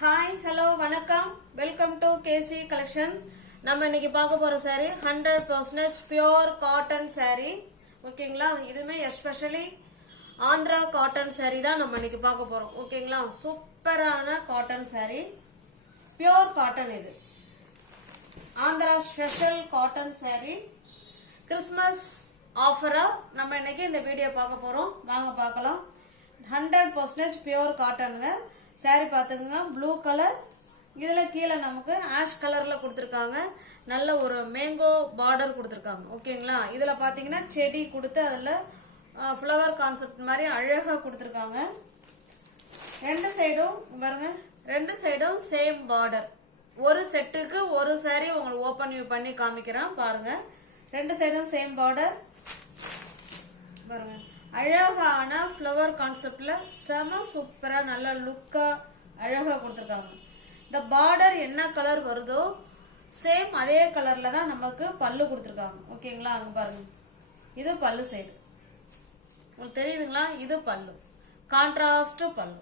Hi hello வணக்கம் welcome to KC collection. நம்ம இன்னைக்கு பார்க்க போற சாரி 100% பியூர் காட்டன் சாரி. ஓகேங்களா, இதுமே எஸ்பெஷலி ஆந்திரா காட்டன் சாரி தான் நம்ம இன்னைக்கு பார்க்க போறோம். ஓகேங்களா, சூப்பரான காட்டன் சாரி, பியூர் காட்டன். இது Andhra special cotton sari. Christmas ஆஃபரா நம்ம இன்னைக்கு இந்த வீடியோ பார்க்க போறோம். வாங்க பார்க்கலாம். 100% பியூர் காட்டனுங்க. சாரி பார்த்துக்குங்க, ப்ளூ கலர். இதில் கீழே நமக்கு ஆஷ் கலரில் கொடுத்துருக்காங்க. நல்ல ஒரு மேங்கோ பார்டர் கொடுத்துருக்காங்க. ஓகேங்களா, இதில் பார்த்தீங்கன்னா செடி கொடுத்து அதில் ஃப்ளவர் கான்செப்ட் மாதிரி அழகாக கொடுத்துருக்காங்க. ரெண்டு சைடும் பாருங்க, ரெண்டு சைடும் சேம் பார்டர். ஒரு செட்டுக்கு ஒரு சாரி உங்களுக்கு ஓப்பன் வியூ பண்ணி காமிக்கிறேன் பாருங்க. ரெண்டு சைடும் சேம் பார்டர் பாருங்க. அழகான ஃப்ளவர் கான்செப்ட்ல செம சூப்பரா நல்ல லுக்கா அழகா கொடுத்துருக்காங்க. இந்த பார்டர் என்ன கலர் வருதோ சேம் அதே கலர்ல தான் நமக்கு பல்லு கொடுத்துருக்காங்க. ஓகேங்களா, அங்க பாருங்க, இது பல்லு சைடு. உங்களுக்கு தெரியுதுங்களா, இது பல்லு, கான்ட்ராஸ்ட் பல்லு.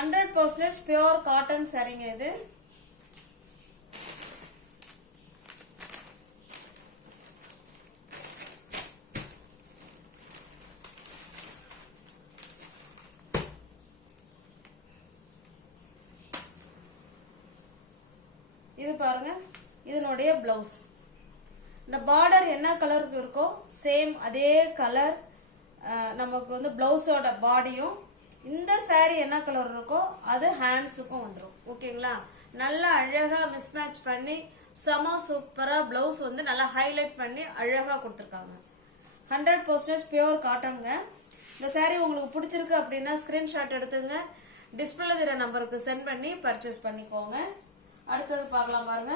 %100% பியூர் காட்டன் சாரிங்க இது. இது பாருங்க, இதனுடைய பிளவுஸ். இந்த பார்டர் என்ன கலருக்கு இருக்கோ சேம் அதே கலர் நமக்கு வந்து பிளவுஸோட பாடியும். இந்த சாரி என்ன கலர் இருக்கோ அது ஹேண்ட்ஸுக்கும் வந்துடும். ஓகேங்களா, நல்லா அழகா மிஸ்மேட்ச் பண்ணி செம சூப்பரா பிளவுஸ் வந்து நல்லா ஹைலைட் பண்ணி அழகா கொடுத்துருக்காங்க. 100% பியூர் காட்டனுங்க. இந்த சாரி உங்களுக்கு பிடிச்சிருக்கு அப்படின்னா ஸ்கிரீன்ஷாட் எடுத்துங்க, டிஸ்பிளேல தெரிய நம்பருக்கு சென்ட் பண்ணி பர்ச்சேஸ் பண்ணிக்கோங்க. அடுத்தது பார்க்கலாம் பாருங்க.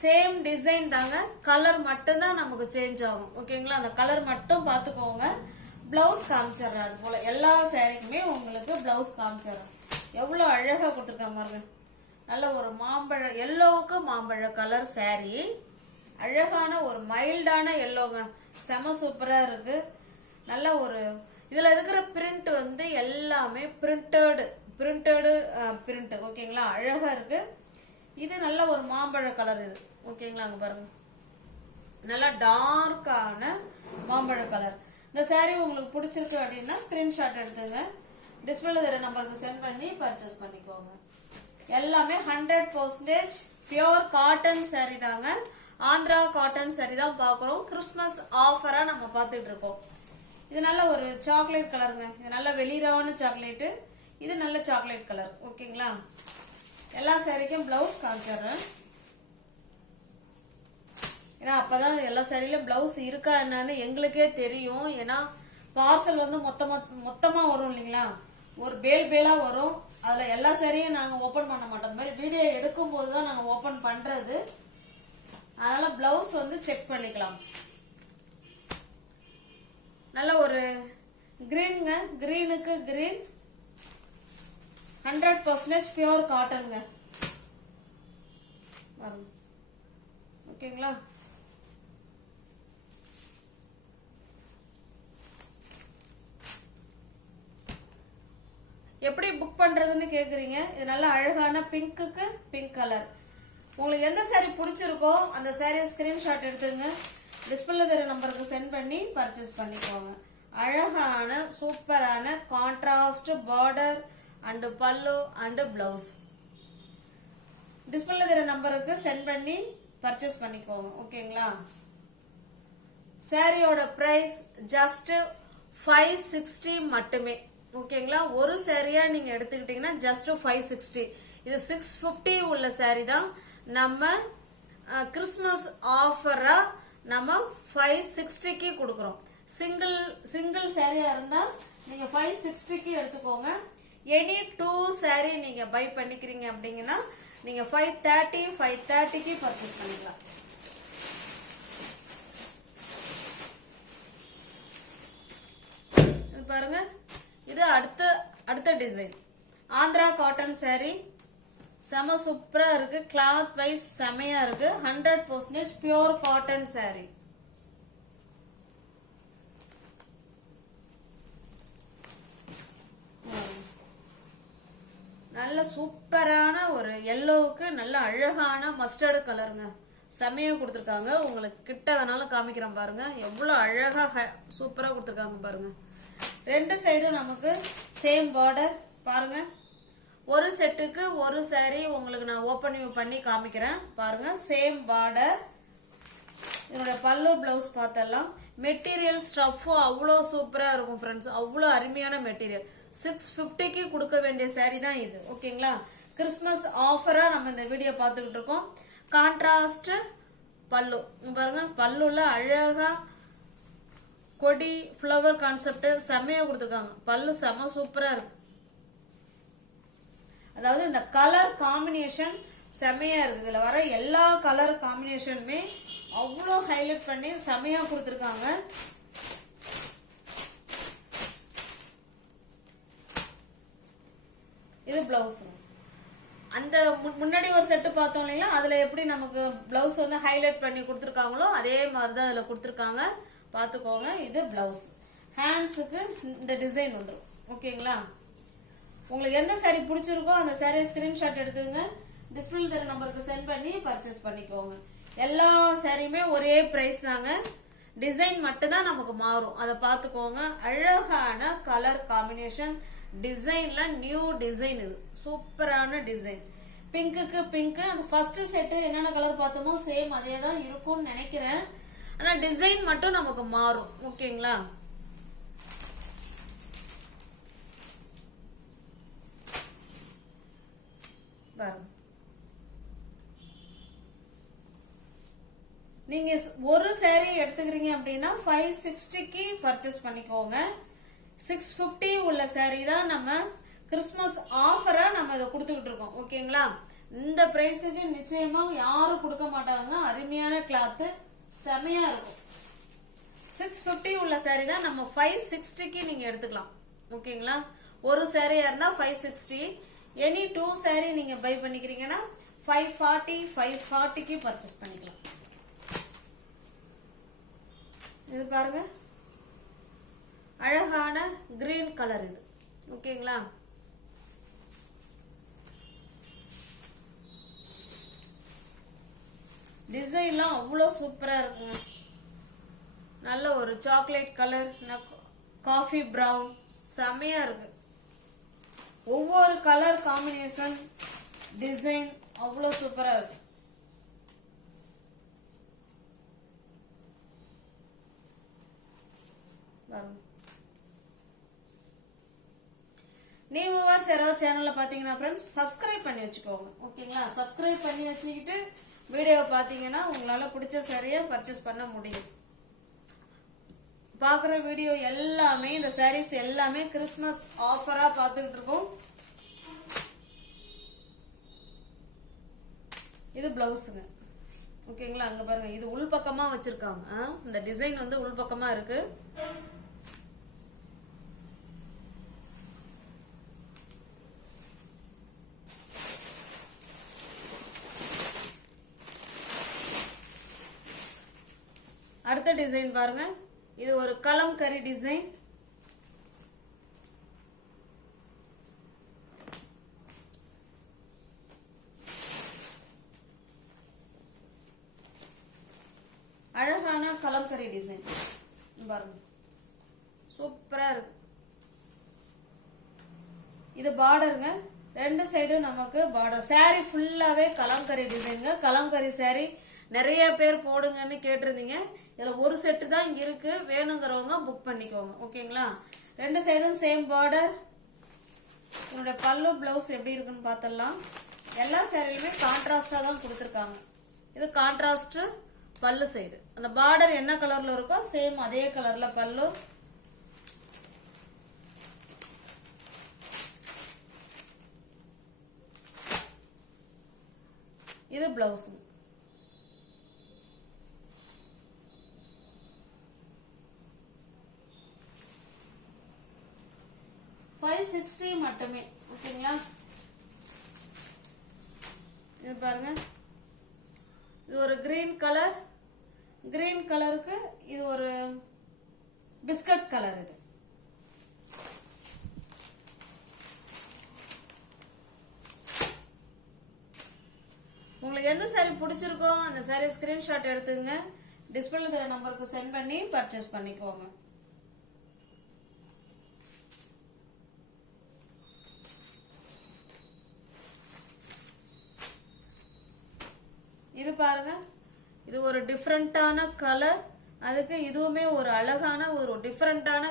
சேம் டிசைன் தாங்க, கலர் மட்டும்தான் நமக்கு சேஞ்ச் ஆகும். ஓகேங்களா, அந்த கலர் மட்டும் பார்த்துக்கோங்க. பிளவுஸ் காமிச்சிடுறேன். அது போல எல்லா சாரிக்குமே உங்களுக்கு பிளவுஸ் காமிச்சிடுறேன். எவ்வளோ அழகா கொடுத்துருக்காங்க பாருங்க. நல்ல ஒரு மாம்பழ எல்லோவுக்கு மாம்பழ கலர் சாரி. அழகான ஒரு மைல்டான எல்லோங்க, செம சூப்பரா இருக்கு. நல்ல ஒரு இதுல இருக்கிற பிரிண்ட் வந்து எல்லாமே பிரிண்டட். ஓகேங்களா, அழகா இருக்கு. இது நல்ல ஒரு மாம்பழ கலர் இது. ஓகேங்களா, அங்க பாருங்க, நல்லா டார்க்கான மாம்பழ கலர். இந்த சாரி உங்களுக்கு பிடிச்சிருக்கு அப்படின்னா ஸ்கிரீன்ஷாட் எடுத்துங்க, டிஸ்பிளேல தெரிய நம்பருக்கு சென்ட் பண்ணி பர்ச்சேஸ் பண்ணிக்கோங்க. எல்லாமே 100% பியூர் காட்டன் சாரி தாங்க. ஆந்திரா காட்டன் சாரி தான் பார்க்குறோம். கிறிஸ்மஸ் ஆஃபரா நம்ம பார்த்துட்டு இருக்கோம். இது நல்ல ஒரு சாக்லேட் கலருங்க. இது நல்ல வெளிரான சாக்லேட்டு, இது நல்ல சாக்லேட் கலர். ஓகேங்களா, எல்லா சாரிக்கும் பிளவுஸ் காமிச்சிடுறேன். ஏன்னா அப்பதான் எல்லா சாரியிலும் பிளவுஸ் இருக்கா என்னன்னு எங்களுக்கே தெரியும். ஏன்னா பார்சல் வந்து மொத்தமா வரும் இல்லைங்களா, ஒரு பேலா வரும். அதுல எல்லா சாரியும் நாங்க ஓபன் பண்ண மாட்டோம். மாதிரி வீடியோ எடுக்கும் போதுதான் நாங்க ஓபன் பண்றது. அதனால பிளவுஸ் வந்து செக் பண்ணிக்கலாம். நல்ல ஒரு கிரீனுங்க, கிரீனுக்கு கிரீன். 100% பியூர் காட்டனுங்க. ஓகேங்களா, எப்படி புக் பண்றதுன்னு கேக்குறீங்க. இது நல்ல அழகான பிங்க்குக்கு பிங்க் கலர். உங்களுக்கு எந்த சாரி பிடிச்சிருக்கோ அந்த சாரியை ஸ்கிரீன்ஷாட் எடுத்துங்க, டிஸ்பிளேல தெரிய நம்பருக்கு சென்ட் பண்ணி பர்ச்சேஸ் பண்ணிக்கோங்க. அழகான சூப்பரான கான்ட்ராஸ்ட் பார்டர் அண்ட் பல்லு அண்ட் பிளவுஸ். டிஸ்பிளேல தெரிய நம்பருக்கு சென்ட் பண்ணி பர்ச்சேஸ் பண்ணிக்கோங்க. ஓகேங்களா, சாரியோட பிரைஸ் ஜஸ்ட் 560 மட்டுமே. ஓகேங்களா, ஒரு சாரியா நீங்க எடுத்துக்கிட்டீங்கன்னா ஜஸ்ட் 560. இது 650 உள்ள சாரி தான். நம்ம கிறிஸ்மஸ் ஆஃபரா நம்ம 560க்கு கொடுக்குறோம். சிங்கிள் சாரியா இருந்தா நீங்க 560க்கு எடுத்துக்கோங்க. எனி 2 சாரி நீங்க பை பண்ணிக்கிறீங்க அப்படிங்கன்னா நீங்க 530க்கு பர்ச்சேஸ் பண்ணிக்கலாம். பாருங்க, இது அடுத்த டிசைன் ஆந்திரா காட்டன் சாரி. செம சூப்பரா இருக்கு. கிளாத் வைஸ் செமையா இருக்கு. 100% பியூர் காட்டன் saree. நல்ல சூப்பரான ஒரு எல்லோவுக்கு நல்ல அழகான மஸ்டர்டு கலருங்க. செமையா கொடுத்துருக்காங்க. உங்களுக்கு கிட்ட வேணாலும் காமிக்கிறேன் பாருங்க. எவ்வளோ அழகா சூப்பரா கொடுத்துருக்காங்க பாருங்க. ரெண்டு சைடும் நமக்கு சேம் பார்டர் பாருங்க. ஒரு செட்டுக்கு ஒரு saree உங்களுக்கு நான் ஓப்பன் பண்ணி காமிக்கிறேன் பாருங்க. Same border. இதோட பல்லு பிளவுஸ் பார்த்தலாம். மெட்டீரியல் ஸ்டஃப்பும் அவ்வளோ சூப்பராக இருக்கும் ஃப்ரெண்ட்ஸ். அவ்வளோ அருமையான மெட்டீரியல். 650க்கு கொடுக்க வேண்டிய saree தான் இது. ஓகேங்களா? கிறிஸ்மஸ் ஆஃபராக நம்ம இந்த வீடியோ பார்த்துக்கிட்டு இருக்கோம். கான்ட்ராஸ்ட் பல்லு பாருங்க. பல்லுல அழகா கொடி ஃப்ளவர் கான்செப்ட் செம்மையா கொடுத்துருக்காங்க. பல்லு செம சூப்பரா இருக்கு. அதாவது இந்த கலர் காம்பினேஷன் செமையா இருக்கு. இதுல வர எல்லா கலர் காம்பினேஷனுமே அவ்வளோ ஹைலைட் பண்ணி செமையா கொடுத்துருக்காங்க. இது பிளவுஸ். அந்த முன்னாடி ஒரு செட்டு பார்த்தோம் இல்லைங்களா, அதுல எப்படி நமக்கு பிளவுஸ் வந்து ஹைலைட் பண்ணி கொடுத்துருக்காங்களோ அதே மாதிரி தான் அதுல கொடுத்துருக்காங்க. பார்த்துக்கோங்க. இது பிளவுஸ். ஹேண்ட்ஸுக்கு இந்த டிசைன் வந்துடும். ஓகேங்களா? உங்களுக்கு எந்த saree பிடிச்சிருக்கோ அந்த saree ஸ்கிரீன்ஷாட் எடுத்துங்க. டிஸ்பிளே தர நம்பருக்கு சென்ட் பண்ணி பர்ச்சேஸ் பண்ணிக்கோங்க. எல்லா சாரியுமே ஒரே பிரைஸ் தாங்க. டிசைன் மட்டும் தான் நமக்கு மாறும். அதை பார்த்துக்கோங்க. அழகான கலர் காம்பினேஷன். டிசைன்ல நியூ டிசைன். இது சூப்பரான டிசைன். பிங்க்குக்கு பிங்க். அந்த ஃபர்ஸ்ட் செட்டு என்னென்ன கலர் பார்த்தோமோ சேம் அதே தான் இருக்கும்னு நினைக்கிறேன். ஆனா டிசைன் மட்டும் நமக்கு மாறும். ஓகேங்களா? பாருங்க. நீங்க ஒரு saree எடுத்துக்கிறீங்க அப்படின்னா 560க்கு பர்ச்சேஸ் பண்ணிக்கோங்க. 650 உள்ள saree தான் நம்ம கிறிஸ்மஸ் ஆஃபரா நம்ம இதை கொடுத்துக்கிட்டு இருக்கோம். ஓகேங்களா? இந்த பிரைஸுக்கு நிச்சயமா யாரும் கொடுக்க மாட்டாங்க. அருமையான கிளாத் செமையா இருக்கும். 650 உள்ள saree தான் நம்ம 560க்கு நீங்க எடுத்துக்கலாம். ஓகேங்களா? ஒரு சாரியா இருந்தா 560. எனி 2 saree நீங்க பை பண்ணிக்கிறீங்கன்னா 540க்கு பர்ச்சேஸ் பண்ணிக்கலாம். இது பாருங்க. அழகான கிரீன் கலர் இது. ஓகேங்களா? டிசைன்லாம் அவ்வளோ சூப்பரா இருக்குங்க. நல்ல ஒரு சாக்லேட் கலர், காஃபி பிரவுன் செமையா இருக்கு. ஒவ்வொரு கலர் காம்பினேஷன் டிசைன் அவ்வளோ சூப்பரா இருக்கு. நீங்க யாராவது சேனல்ல பாத்தீங்கன்னா ஃப்ரெண்ட்ஸ் சப்ஸ்கிரைப் பண்ணி வச்சுக்கோங்க. ஓகேங்களா? சப்ஸ்கிரைப் பண்ணி வச்சுக்கிட்டு வீடியோவை பார்த்தீங்கன்னா உங்களால பிடிச்ச சாரியை பர்ச்சேஸ் பண்ண முடியும். பார்க்குற வீடியோ எல்லாமே இந்த சாரீஸ் எல்லாமே கிறிஸ்மஸ் ஆஃபரா பார்த்துக்கிட்டு இருக்கோம். இது பிளவுஸுங்க. ஓகேங்களா? அங்க பாருங்க. இது உள்பக்கமா வச்சிருக்காங்க. இந்த டிசைன் வந்து உள்பக்கமா இருக்கு. அடுத்த டிசைன் பாருங்க. இது ஒரு கலம்கரி டிசைன். அழகான கலம்கரி டிசைன் பாருங்க. சூப்பரா இருக்கு. இது பார்டருங்க. ரெண்டு சைடும் நமக்கு பார்டர். saree ஃபுல்லாவே கலம்கரி டிசைனுங்க. கலம்கரி saree நிறைய பேர் போடுங்கன்னு கேட்டிருந்தீங்க. இதுல ஒரு செட்டு தான் இங்க இருக்கு. வேணுங்கிறவங்க புக் பண்ணிக்கோங்க. ஓகேங்களா? ரெண்டு சைடும் சேம் பார்டர். என்னோட பல்லு பிளவுஸ் எப்படி இருக்குன்னு பார்த்தலாம். எல்லா சாரிலுமே கான்ட்ராஸ்டா தான் கொடுத்துருக்காங்க. இது கான்ட்ராஸ்ட் பல்லு சைடு. அந்த பார்டர் என்ன கலர்ல இருக்கோ சேம் அதே கலர்ல பல்லு. இது பிளவுஸ். $560 மட்டுமே. ஓகேங்களா? இது பாருங்க, இது ஒரு கிரீன் கலர், கிரீன் கலருக்கு இது ஒரு பிஸ்கட் கலர். இது உங்களுக்கு எந்த சாரி பிடிச்சிருக்கோ அந்த சாரி ஸ்கிரீன்ஷாட் எடுத்துங்க, டிஸ்பிளேல தர நம்பருக்கு சென்ட் பண்ணி பர்ச்சேஸ் பண்ணிக்கோங்க. இது பாருங்க, இது ஒரு டிஃப்ரெண்டான கலர், அதுக்கு இதுவுமே ஒரு அழகான ஒரு டிஃப்ரெண்டான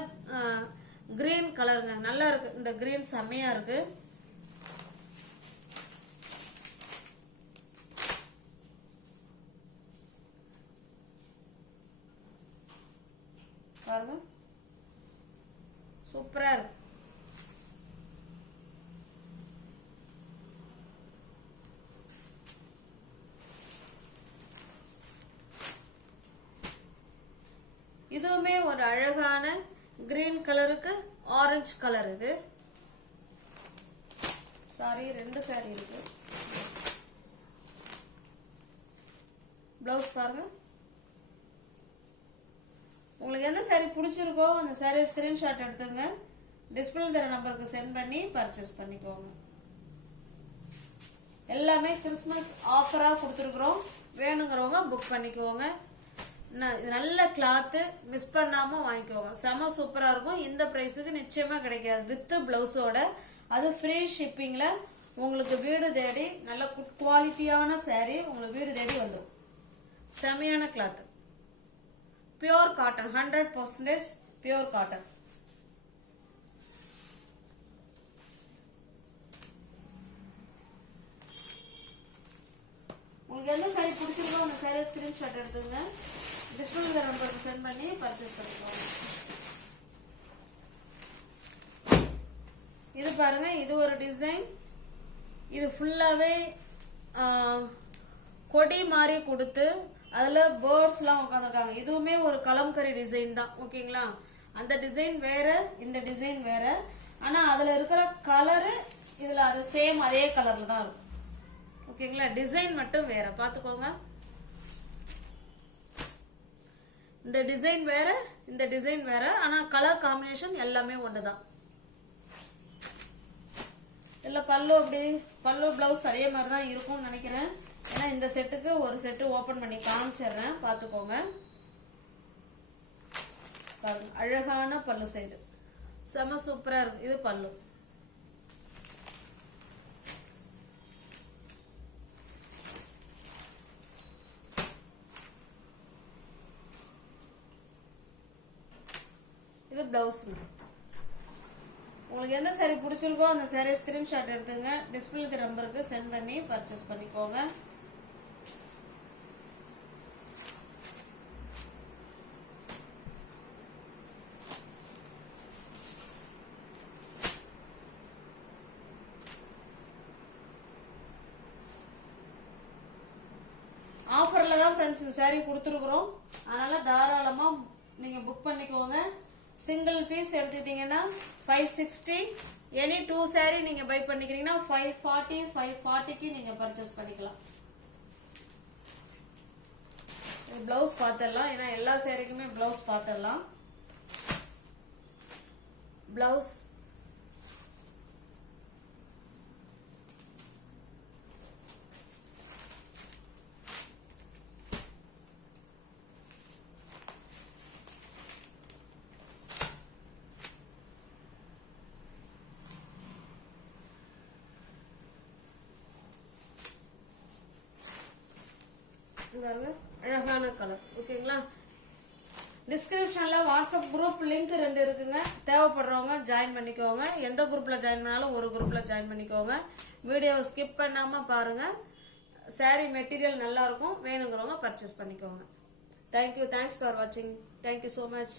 கிரீன் கலருங்க. நல்லா இருக்கு, இந்த கிரீன் செம்மையா இருக்கு. பாருங்க, சூப்பரா இருக்கு. இதுவுமே ஒரு அழகான கிரீன் கலருக்கு ஆரஞ்சு கலர். இது சாரி, ரெண்டு சாரி இருக்கு. பிளவுஸ் பாருங்க, உங்களுக்கு எந்த சாரி பிடிச்சிருக்கோ அந்த சாரி ஸ்கிரீன்ஷாட் எடுத்துங்க, டிஸ்பிளே தர நம்பருக்கு சென்ட் பண்ணி பர்ச்சேஸ் பண்ணிக்கோங்க. எல்லாமே கிறிஸ்மஸ் ஆஃபரா கொடுத்துருக்குறோம், வேணுங்கிறவங்க புக் பண்ணிக்கோங்க. நல்ல கிளாத்து, மிஸ் பண்ணாம வாங்கிக்கோங்க, செம சூப்பரா இருக்கும். இந்த பிரைஸுக்கு நிச்சயமா கிடைக்காது, வித் பிளவுஸோட. அது ஃப்ரீ ஷிப்பிங்ல உங்களுக்கு வீடு தேடி நல்ல குவாலிட்டியான சாரி உங்களுக்கு வீடு தேடி வந்துடும். செமையான cloth, pure cotton, 100% pure cotton. உங்களுக்கு எந்த சாரி பிடிச்சிருக்கோ அந்த சாரி ஸ்கிரீன்ஷாட் எடுத்துங்க, டிஸ்பிளே நம்பருக்கு சென்ட் பண்ணி பர்ச்சேஸ் பண்ணிக்கோங்க. இது பாருங்க, இது ஒரு டிசைன். இது ஃபுல்லாவே கொடி மாதிரி கொடுத்து அதுல பேர்ட்ஸ்லாம் உட்காந்துருக்காங்க. இதுவுமே ஒரு கலம்கரி டிசைன் தான், ஓகேங்களா? அந்த டிசைன் வேற, இந்த டிசைன் வேற. ஆனா அதுல இருக்கிற கலரு இதுல அது சேம் அதே கலர்ல தான் இருக்கும், ஓகேங்களா? டிசைன் மட்டும் வேற, பாத்துக்கோங்க. இந்த டிசைன் வேற, இந்த டிசைன் வேற, ஆனா கலர் காம்பினேஷன் எல்லாமே ஒண்ணுதான். இல்ல பல்லு அப்படி, பல்லு பிளவுஸ் அதே மாதிரி தான் இருக்கும்னு நினைக்கிறேன். ஏன்னா இந்த செட்டுக்கு ஒரு செட்டு ஓபன் பண்ணி காமிச்சிடுறேன், பாத்துக்கோங்க. அழகான பல்லு சைடு, செம சூப்பரா இருக்கு. இது பல்லு. இது பிளவுஸ். உங்களுக்கு எந்த சாரி பிடிச்சிருக்கோ அந்த சாரி ஸ்கிரீன்ஷாட் எடுத்துங்க, டிஸ்பிளே நம்பருக்கு சென்ட் பண்ணி பர்ச்சேஸ் பண்ணிக்கோங்க. ஆஃபர்ல தான் ஃப்ரெண்ட்ஸ் இந்த சாரி கொடுத்துருக்குறோம், அதனால தாராளமா நீங்க புக் பண்ணிக்கோங்க. சிங்கிள் பீஸ் எடுத்துக்கிட்டீங்கன்னா 560, எனி 2 சாரி நீங்க பை பண்ணிக்கிறீங்கன்னா 540க்கு நீங்க பர்ச்சேஸ் பண்ணிக்கலாம். பிளவுஸ் பார்த்துடலாம், ஏன்னா எல்லா சாரிக்குமே பிளவுஸ் பார்த்துடலாம். பிளவுஸ் அழகான கலர், ஓகேங்களா? டிஸ்கிரிப்ஷன்ல வாட்ஸ்அப் குரூப் லிங்க் 2 இருக்குங்க, தேவைப்படுறவங்க ஜாயின் பண்ணிக்கோங்க. எந்த குரூப்ல ஜாயின் பண்ணாலும் ஒரு குரூப்ல ஜாயின் பண்ணிக்கோங்க. வீடியோவை ஸ்கிப் பண்ணாம பாருங்க, சாரி மெட்டீரியல் நல்லா இருக்கும், வேணுங்கிறவங்க பர்ச்சேஸ் பண்ணிக்கோங்க. தேங்க்யூ, தேங்க்ஸ் ஃபார் வாட்சிங், தேங்க்யூ ஸோ மச்.